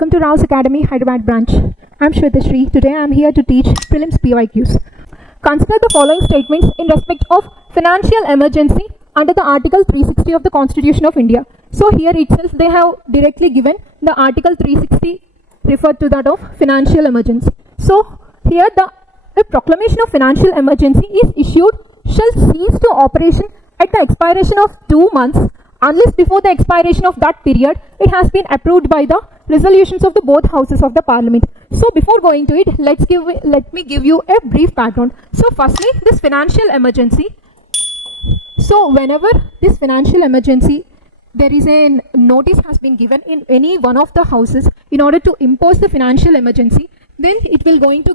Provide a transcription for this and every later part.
Welcome to Raos Academy, Hyderabad Branch. I'm Shri. Today I'm here to teach prelims PYQs. Consider the following statements in respect of financial emergency under the Article 360 of the Constitution of India. So here itself they have directly given the Article 360 referred to that of financial emergency. So here the proclamation of financial emergency is issued shall cease to operation at the expiration of 2 months unless before the expiration of that period it has been approved by the resolutions of the both houses of the parliament. So before going to it, let me give you a brief background. So firstly, this financial emergency. So whenever this financial emergency, there is a notice has been given in any one of the houses in order to impose the financial emergency, then it will going to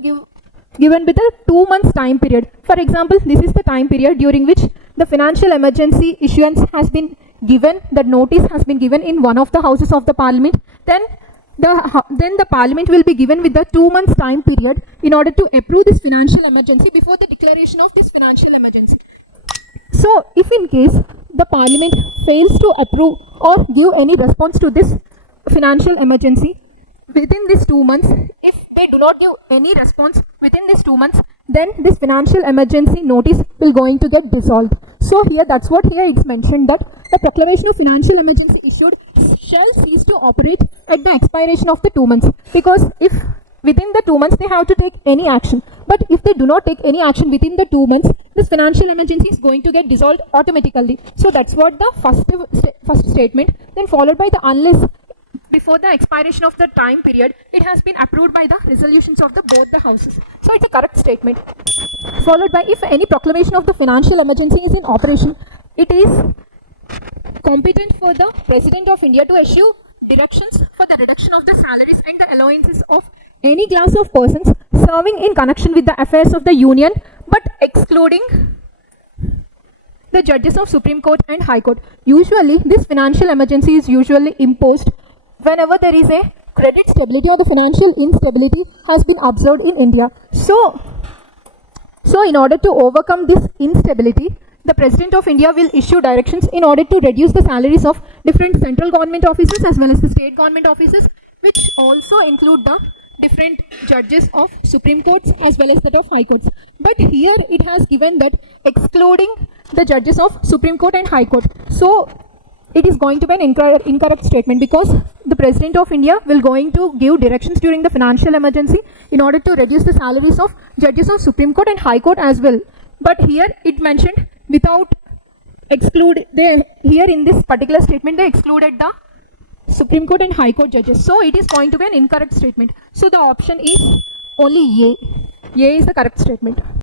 given with a 2 months time period. For example, this is the time period during which the financial emergency issuance has been given, the notice has been given in one of the houses of the parliament, then the parliament will be given with the 2 months time period in order to approve this financial emergency before the declaration of this financial emergency. So if in case the parliament fails to approve or give any response to this financial emergency within these 2 months, if they do not give any response within these 2 months, then this financial emergency notice will going to get dissolved. So here that's what here it's mentioned, that the proclamation of financial emergency issued shall cease to operate at the expiration of the 2 months, because if within the 2 months they have to take any action, but if they do not take any action within the 2 months, this financial emergency is going to get dissolved automatically. So that's what the first statement, then followed by the unless before the expiration of the time period it has been approved by the resolutions of both the houses. So it's a correct statement. Followed by if any proclamation of the financial emergency is in operation, it is competent for the President of India to issue directions for the reduction of the salaries and the allowances of any class of persons serving in connection with the affairs of the Union, but excluding the judges of Supreme Court and High Court. Usually this financial emergency is usually imposed whenever there is a credit stability or the financial instability has been observed in India. So in order to overcome this instability, the President of India will issue directions in order to reduce the salaries of different central government officers as well as the state government officers, which also include the different judges of Supreme Courts as well as that of High Courts. But here it has given that excluding the judges of Supreme Court and High Court. So it is going to be an incorrect statement, because the President of India will going to give directions during the financial emergency in order to reduce the salaries of judges of Supreme Court and High Court as well. But here it mentioned without exclude, here in this particular statement they excluded the Supreme Court and High Court judges. So it is going to be an incorrect statement. So the option is only A. A is the correct statement.